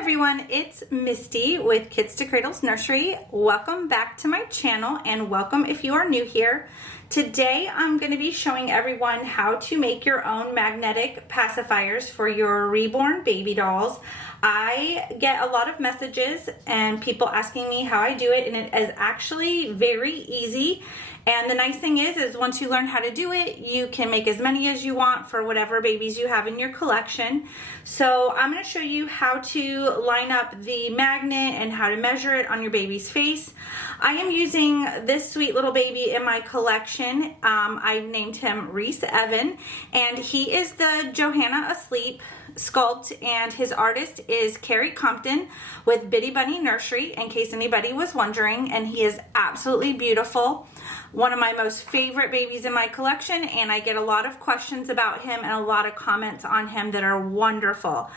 everyone, it's Misty with Kids to Cradles Nursery. Welcome back to my channel and welcome if you are new here. Today I'm going to be showing everyone how to make your own magnetic pacifiers for your reborn baby dolls. I get a lot of messages and people asking me how I do it, and it is actually very easy. And the nice thing is once you learn how to do it, you can make as many as you want for whatever babies you have in your collection. So I'm going to show you how to line up the magnet and how to measure it on your baby's face. I am using this sweet little baby in my collection. I've named him Reese Evan, and he is the Johanna Asleep sculpt, and his artist is Carrie Compton with Bitty Bunny Nursery, in case anybody was wondering, and he is absolutely beautiful. One of my most favorite babies in my collection, and I get a lot of questions about him and a lot of comments on him that are wonderful.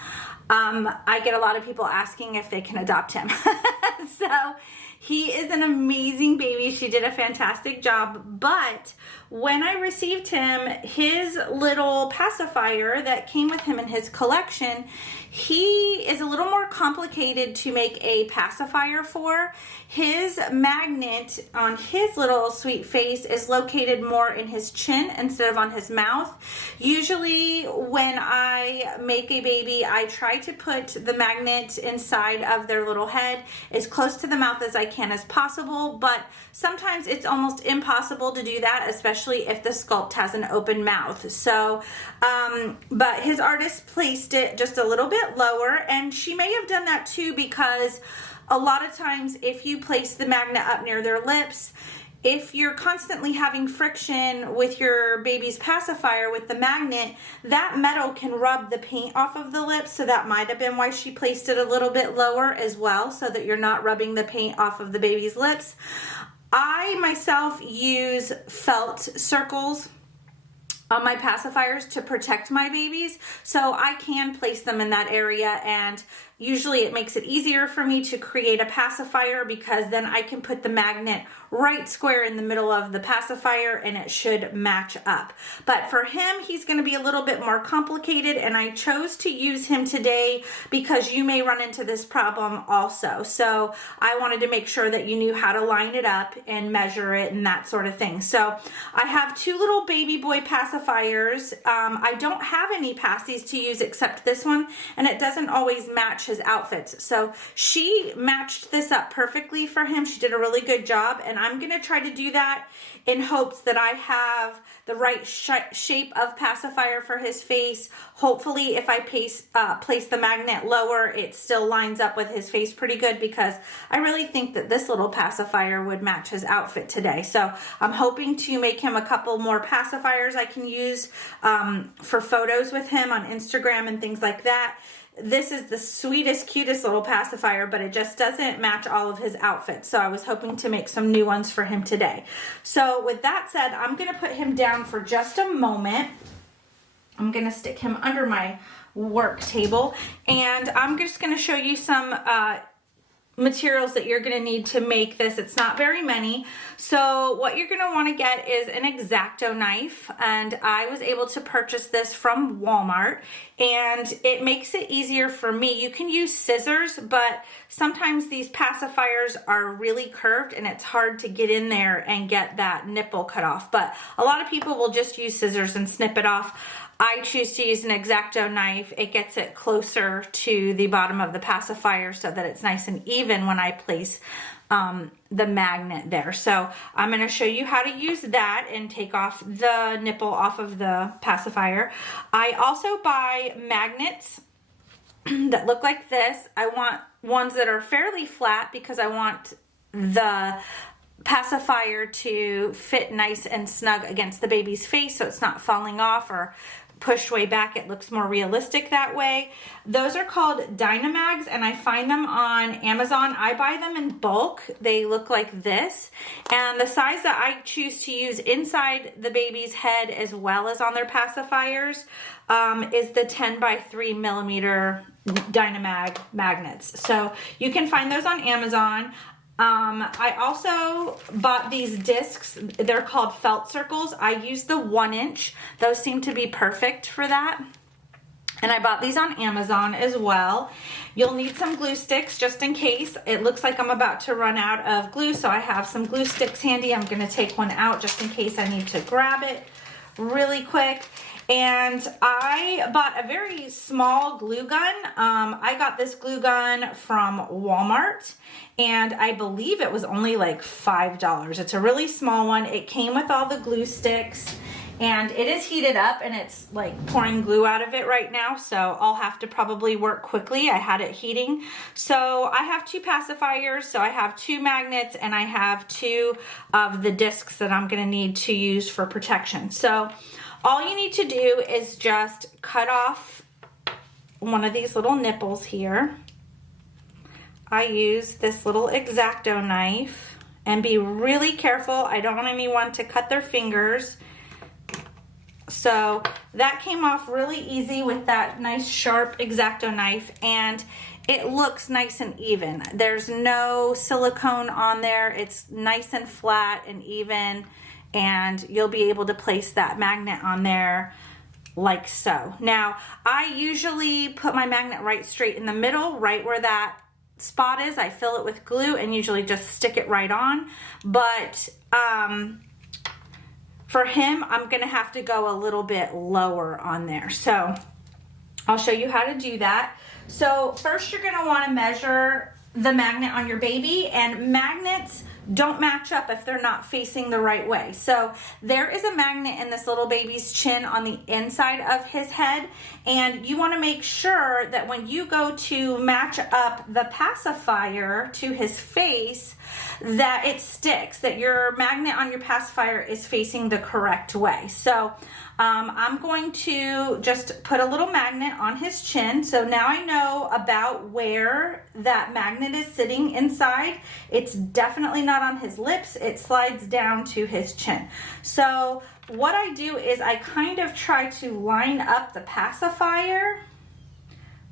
I get a lot of people asking if they can adopt him. So he is an amazing baby. She did a fantastic job, but when I received him, his little pacifier that came with him in his collection, he is a little more complicated to make a pacifier for. His magnet on his little sweet face is located more in his chin instead of on his mouth. Usually when I make a baby, I try to put the magnet inside of their little head as close to the mouth as I can as possible, but sometimes it's almost impossible to do that, especially if the sculpt has an open mouth. So, but his artist placed it just a little bit lower, and she may have done that too, because a lot of times if you place the magnet up near their lips, if you're constantly having friction with your baby's pacifier with the magnet, that metal can rub the paint off of the lips. So that might have been why she placed it a little bit lower as well, so that you're not rubbing the paint off of the baby's lips. I myself use felt circles on my pacifiers to protect my babies, so I can place them in that area, and usually it makes it easier for me to create a pacifier because then I can put the magnet right square in the middle of the pacifier and it should match up. But for him, he's going to be a little bit more complicated, and I chose to use him today because you may run into this problem also. So I wanted to make sure that you knew how to line it up and measure it and that sort of thing. So I have two little baby boy pacifiers. I don't have any passies to use except this one, and it doesn't always match his outfits. So she matched this up perfectly for him. She did a really good job, and I'm going to try to do that in hopes that I have the right shape of pacifier for his face. Hopefully if I place the magnet lower, it still lines up with his face pretty good, because I really think that this little pacifier would match his outfit today. So I'm hoping to make him a couple more pacifiers I can use for photos with him on Instagram and things like that. This is the sweetest, cutest little pacifier, but it just doesn't match all of his outfits. So I was hoping to make some new ones for him today. So with that said, I'm going to put him down for just a moment. I'm going to stick him under my work table, and I'm just going to show you some materials that you're going to need to make this. It's not very many. So what you're going to want to get is an X-Acto knife, and I was able to purchase this from Walmart, and it makes it easier for me. You can use scissors, but sometimes these pacifiers are really curved and it's hard to get in there and get that nipple cut off, but a lot of people will just use scissors and snip it off. I choose to use an X-Acto knife. It gets it closer to the bottom of the pacifier so that it's nice and even when I place the magnet there. So I'm going to show you how to use that and take off the nipple off of the pacifier. I also buy magnets that look like this. I want ones that are fairly flat because I want the pacifier to fit nice and snug against the baby's face so it's not falling off or pushed way back. It looks more realistic that way. Those are called Dynamags, and I find them on Amazon. I buy them in bulk. They look like this, and the size that I choose to use inside the baby's head as well as on their pacifiers is the 10 by 3 millimeter Dynamag magnets. So you can find those on Amazon. I also bought these discs. They're called felt circles. I use the 1 inch. Those seem to be perfect for that. And I bought these on Amazon as well. You'll need some glue sticks just in case. It looks like I'm about to run out of glue, so I have some glue sticks handy. I'm gonna take one out just in case I need to grab it really quick. And I bought a very small glue gun. I got this glue gun from Walmart, and I believe it was only like $5. It's a really small one. It came with all the glue sticks, and it is heated up, and it's like pouring glue out of it right now, so I'll have to probably work quickly. I had it heating. So I have 2 pacifiers, so I have 2 magnets, and I have 2 of the discs that I'm gonna need to use for protection. So all you need to do is just cut off one of these little nipples here. I use this little X-Acto knife, and be really careful. I don't want anyone to cut their fingers. So that came off really easy with that nice sharp X-Acto knife, and it looks nice and even. There's no silicone on there. It's nice and flat and even, and you'll be able to place that magnet on there like so. Now, I usually put my magnet right straight in the middle, right where that spot is. I fill it with glue and usually just stick it right on. But for him, I'm gonna have to go a little bit lower on there. So I'll show you how to do that. So first you're gonna wanna measure the magnet on your baby, and magnets don't match up if they're not facing the right way. So there is a magnet in this little baby's chin on the inside of his head, and you want to make sure that when you go to match up the pacifier to his face, that it sticks, that your magnet on your pacifier is facing the correct way. So I'm going to just put a little magnet on his chin. So now I know about where that magnet is sitting inside. It's definitely not on his lips. It slides down to his chin. So what I do is I kind of try to line up the pacifier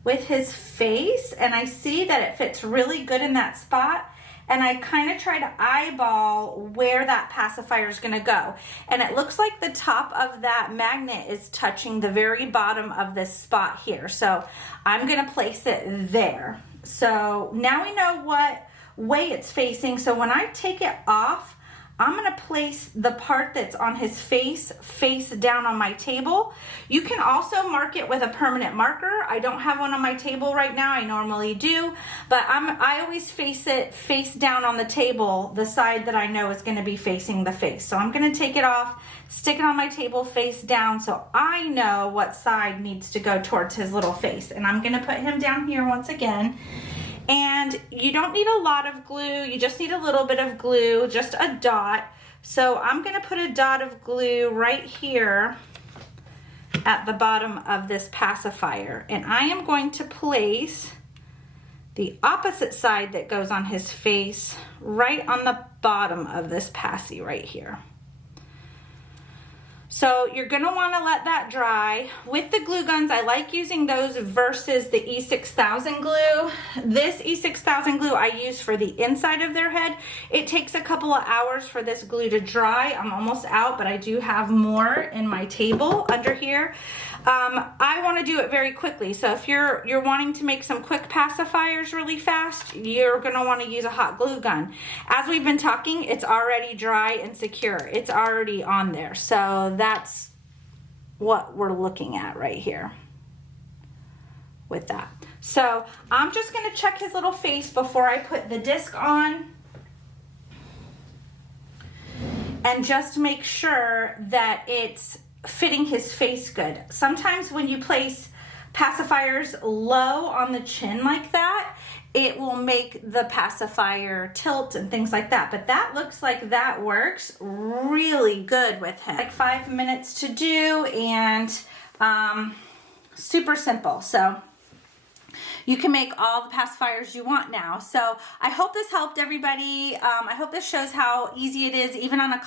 with his face, and I see that it fits really good in that spot. And I kind of try to eyeball where that pacifier is going to go. And it looks like the top of that magnet is touching the very bottom of this spot here. So I'm going to place it there. So now we know what way it's facing. So when I take it off, I'm going to place the part that's on his face down on my table. You can also mark it with a permanent marker. I don't have one on my table right now. I normally do, but I always face it face down on the table, the side that I know is going to be facing the face. So I'm going to take it off, stick it on my table face down, so I know what side needs to go towards his little face. And I'm going to put him down here once again. And you don't need a lot of glue, you just need a little bit of glue, just a dot. So I'm going to put a dot of glue right here at the bottom of this pacifier. And I am going to place the opposite side that goes on his face right on the bottom of this passy right here. So you're going to want to let that dry. With the glue guns, I like using those versus the E6000 glue. This E6000 glue I use for the inside of their head. It takes a couple of hours for this glue to dry. I'm almost out, but I do have more in my table under here. I want to do it very quickly. So if you're wanting to make some quick pacifiers really fast, you're going to want to use a hot glue gun. As we've been talking, it's already dry and secure. It's already on there. So that's what we're looking at right here with that. So I'm just going to check his little face before I put the disc on, and just make sure that it's fitting his face good. Sometimes when you place pacifiers low on the chin like that, it will make the pacifier tilt and things like that. But that looks like that works really good with him. Like 5 minutes to do, and super simple. So you can make all the pacifiers you want now. So I hope this helped everybody. I hope this shows how easy it is, even on a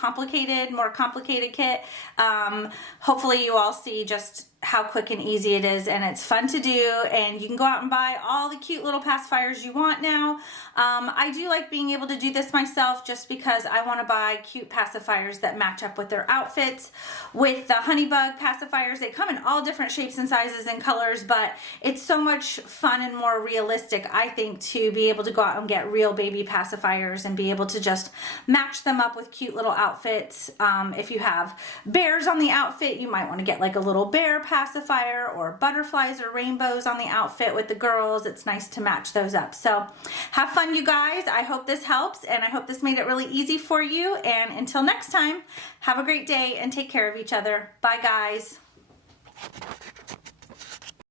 more complicated kit. Hopefully you all see just how quick and easy it is, and it's fun to do, and you can go out and buy all the cute little pacifiers you want now. I do like being able to do this myself just because I want to buy cute pacifiers that match up with their outfits. With the Honeybug pacifiers, they come in all different shapes and sizes and colors, but it's so much fun and more realistic, I think, to be able to go out and get real baby pacifiers and be able to just match them up with cute little outfits. If you have bears on the outfit, you might want to get like a little bear pacifier, or butterflies or rainbows on the outfit with the girls. It's nice to match those up. So have fun, you guys. I hope this helps, and I hope this made it really easy for you. And until next time, have a great day and take care of each other. Bye, guys.